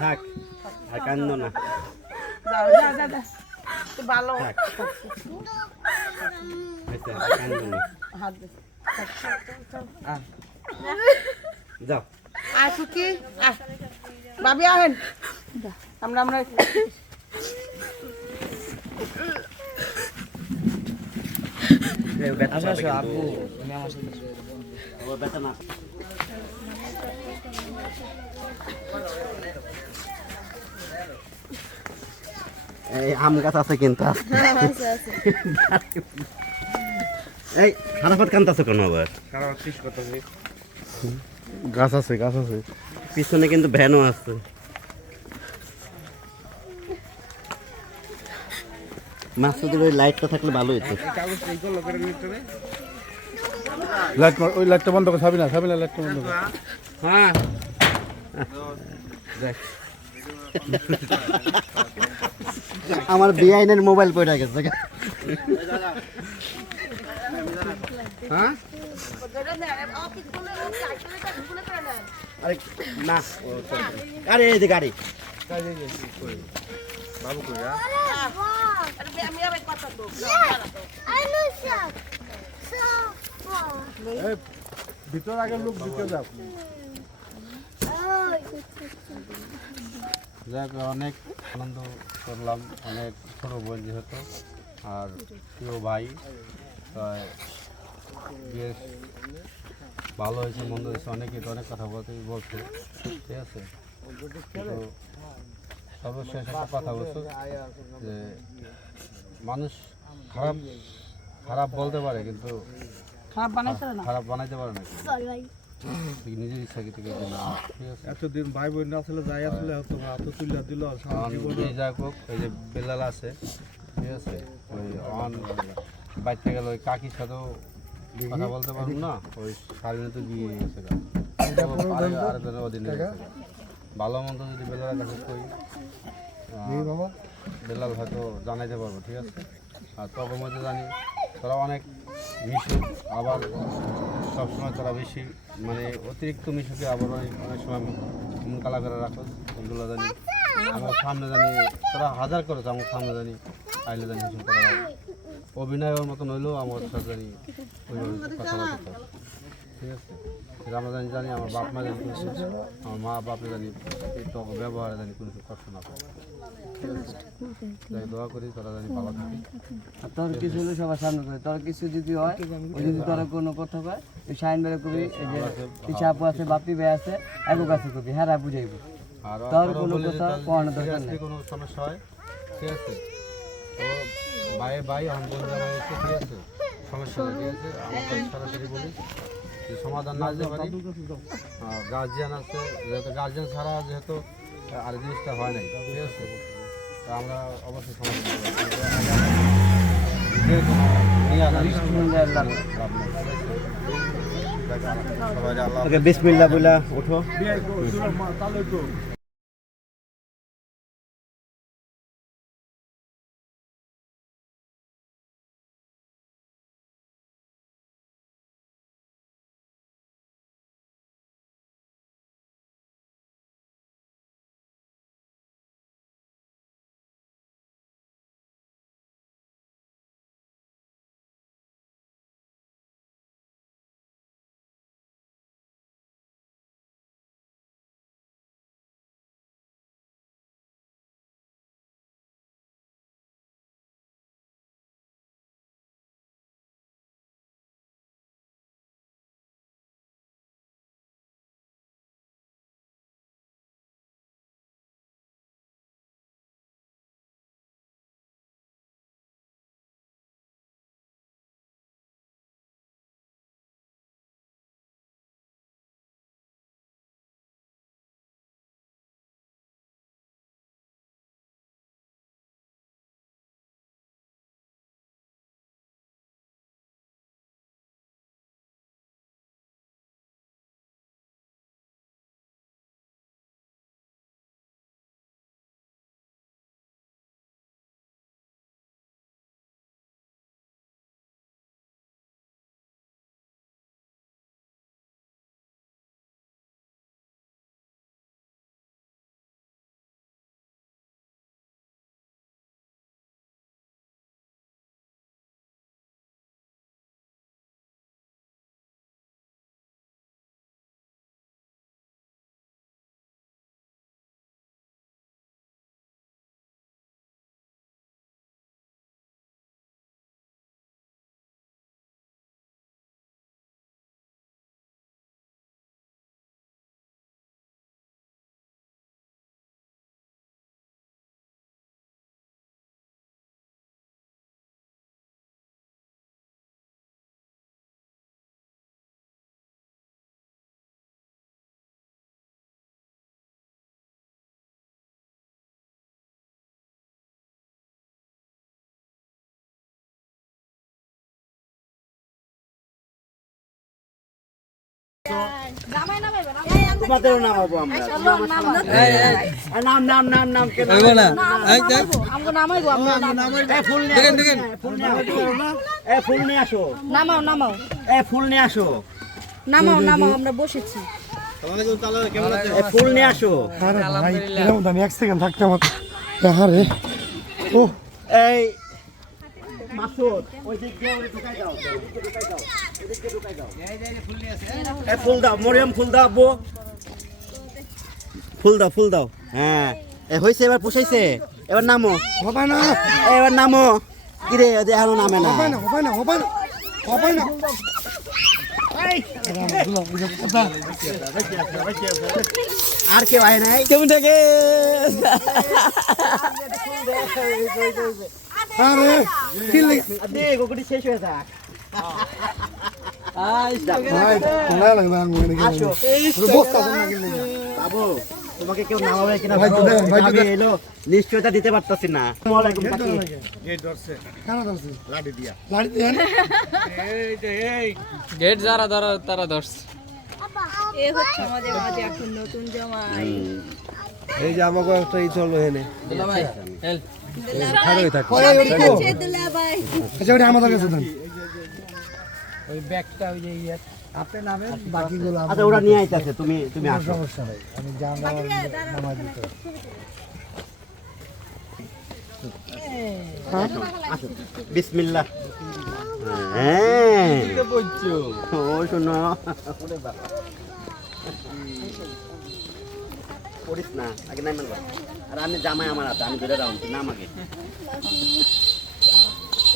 থাক, আর কান্দো না। যাও যা যা ভালো হাত যাও। আয় সুখী, আয়। ভাবি আহেন। আমরা আমরা ব্যথা পাবে কিন্তু। আপু তুমি আমার সাথে আসো। ও ব্যথা না এই আম গাছ আছে কিন্তু এই হারাফাত কান্তাছে কেন আবার? গাছ আছে গাছ আছে। পিছনে কিন্তু ভ্যানও আছে। মাসুদের ওই লাইটটা থাকলে ভালো হতো লাইট ওই লাইটটা বন্ধ কর সাবি না সাবি না লাইটটা বন্ধ কর। হ্যাঁ। আমার বিআইনের মোবাইল পড়ে গেছে। হ্যাঁ? আরে না ও চলবে না। আরে এই যে গাড়ি। বাবু কই হ্যাঁ? আমি আবার কথা তো এই, ভিতর আগে লোক ঢুকে যাও যাক অনেক আনন্দ করলাম অনেক ছোট বোন যেহেতু আর প্রিয় ভাই তাই বেশ ভালো হয়েছে মন্দ হয়েছে অনেকে অনেক কথা বলতে বলছে ঠিক আছে সর্বশেষ একটা কথা বলছো যে মানুষ খারাপ খারাপ বলতে পারে কিন্তু খারাপ বানাইছিল না? খারাপ বানাইতে পারে না। নিজের ইচ্ছা থেকে এতদিন ভাই বোন আসলে যাই আসলে হতো এত দিল এই হোক এই যে বেলাল আছে ঠিক আছে ওই অন বাইতে গেল ওই কাকির সাথেও কথা বলতে পারব না ওই সারিনে তো বিয়ে গেছে। ও ভালো মন্দ যদি বেলালের কাছে কই। আহ, বেলাল হয়তো জানাইতে পারব ঠিক আছে? আর তবে মধ্যে জানি তারা অনেক মিশুক আবার সবসময় তারা বেশি মানে অতিরিক্ত মিশুকে আবার অনেক অনেক সময় মন কালা করে রাখো এগুলো জানি আমার সামনে জানি তোরা হাজার করেছ আমার সামনে জানি আইলে জানি হিসেবে তোরা অভিনয়ের মতন হইলেও আমার সাথে জানি ওইভাবে কথাবার্তা ঠিক আছে? আমরা জানি আমার বাপ মা জানি কোনো আমার মা বাপে জানি এই তো ব্যবহারে জানি কোনো কষ্ট না পায় তাই দোয়া করি তোরা জানি ভালো থাকে। তোর কিছু হলে সবার সামনে করে তোর কিছু যদি হয় ওই যদি তোর কোনো কথা কয় তুই সাইন বেড়ে কবি এই যে পিছা আপু আছে বাপি ভাই আছে একক কাছে কবি হ্যাঁ রা বুঝাইব। তোর কোনো কথা দরকার নেই। কোনো সমস্যা হয় ঠিক আছে। তো ভাই ঠিক আছে সমস্যা ঠিক আছে সরাসরি বলি। সমাধান না যেতে পারি। গার্জিয়ান আছে যেহেতু গার্জিয়ান ছাড়া যেহেতু আর জিনিসটা হয় নাই ঠিক আছে? তা আমরা অবশ্যই সমাধান বিসমিল্লা বলে যেহেতু এ, ফুল নিয়ে আসো, নামাও নামাও এ ফুল নিয়ে আসো নামাও নামাও আমরা। বসেছি ফুল নিয়ে আসো আরে ভাই থাকতে আমার ও এই মাসুদ। ওই দিক দিয়ে ওই ঢুকাই দাও। ঢুকাই দাও। এদিকে ঢুকাই দাও এ ফুল দাও মরিয়ম ফুল দাও আব্বু। ফুল দাও ফুল দাও। হ্যাঁ। এ হইছে এবার পুষাইছে। এবার নামো। হবে না। এবার নামো। কিরে নামে না। হবে না হবে না হবে না হবে না। আর কেউ আয় নাই। কেমন থাকে? আরে কি লাগে গোকুটি শেষ হয়ে থাক ভাই না লাগবে আমি মনে আসো বস্তা না গেলে বাবু তোমাকে কেউ নামাবে কিনা। এলো নিশ্চয়তা দিতে পারতাছি না। আসসালামু আলাইকুম কাকি। কেন ধরছে? লাঠি দিয়া। লাঠি দেন গেট যারা ধরো তারা ধরছে। এ হচ্ছে আমাদের মাঝে এখন নতুন জামাই। এই যে আমাকে একটা ই চলো এনে ভাই হেল আচ্ছা ওটা আমাদের কাছে দেন। ওই ব্যাগটা ওই যে ইয়ে। আপনি নামেন বাকিগুলো আচ্ছা ওরা নিয়ে আইতাছে তুমি তুমি আসো। সমস্যা নেই। আমি জানলাম নামাজ দিতে বিসমিল্লাহ। হ্যাঁ বলছো? ও শোনো। পড়িস না আগে নাই মানবা। আর আমি জামাই আমার হাতে আমি ধরে রাউন্ড নাম আগে।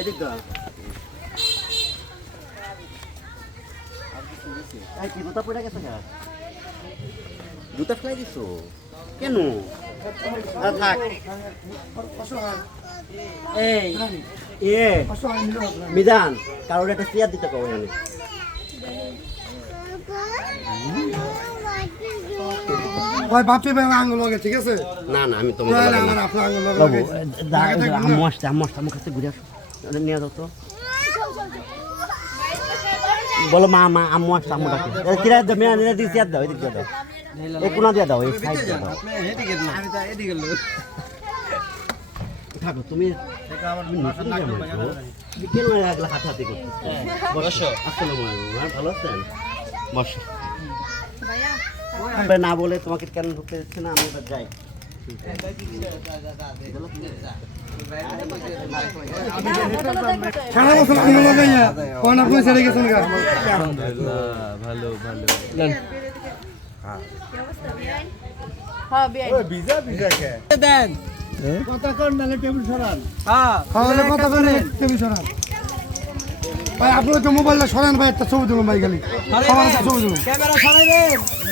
এদিক তো কি জুতা পড়ে গেছে জুতা ফেলাই দিছো? কেন? থাক। এই এ মিজান কারোর একটা চেয়ার দিতে এখানে। ভাই বাপি ভাই আঙ্গুল লগে ঠিক আছে? না না আমি তোমাকে তাহলে আমার আপনার আঙ্গুল লগে। আম্মু আসছে আম্মু আসছে আমার কাছে ঘুরে আসো। নিয়ে যাও তো। বলো মা মা আম্মু আসছে আম্মু ডাকে। এ, কিরা দাও মেয়া নিয়ে দিয়ে চেয়ার দাও এদিক দাও। এই কোনা দিয়ে দাও এই সাইড দিয়ে দাও। থাকো তুমি তুমি নতুন জামাই তো। তুমি কেন হাতে আসসালামু আলাইকুম হ্যাঁ, ভালো আছেন? বসো। না বলে তোমাকে কেন ঢুকতে দিচ্ছে না আমি এবার যাই হ্যাঁ হ্যাঁ ভাই তো মোবাইলটা সরান ভাই একটা ছবি তুলুন ভাই খালি ছবি তুলুন ক্যামেরা সরাইবেন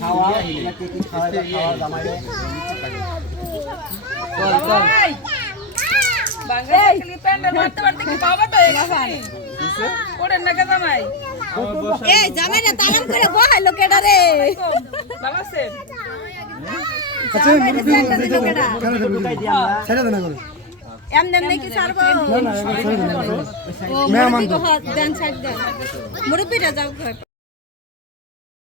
খাওয়া নাকি কি খাওয়া খাওয়া জামাইরে চল চল বাঙালি প্যান্ডেল মারতে মারতে কি বাবা তো গেছে ওরে নাকি জামাই এই জামাই না তালাম করে। বহাই লোকেটা রে ভালো আচ্ছা ছেড়ে দেন এমনি এমনি কি ছাড়বো ও দেন। ছাড় দেন মুরব্বিটা যাও ঘর।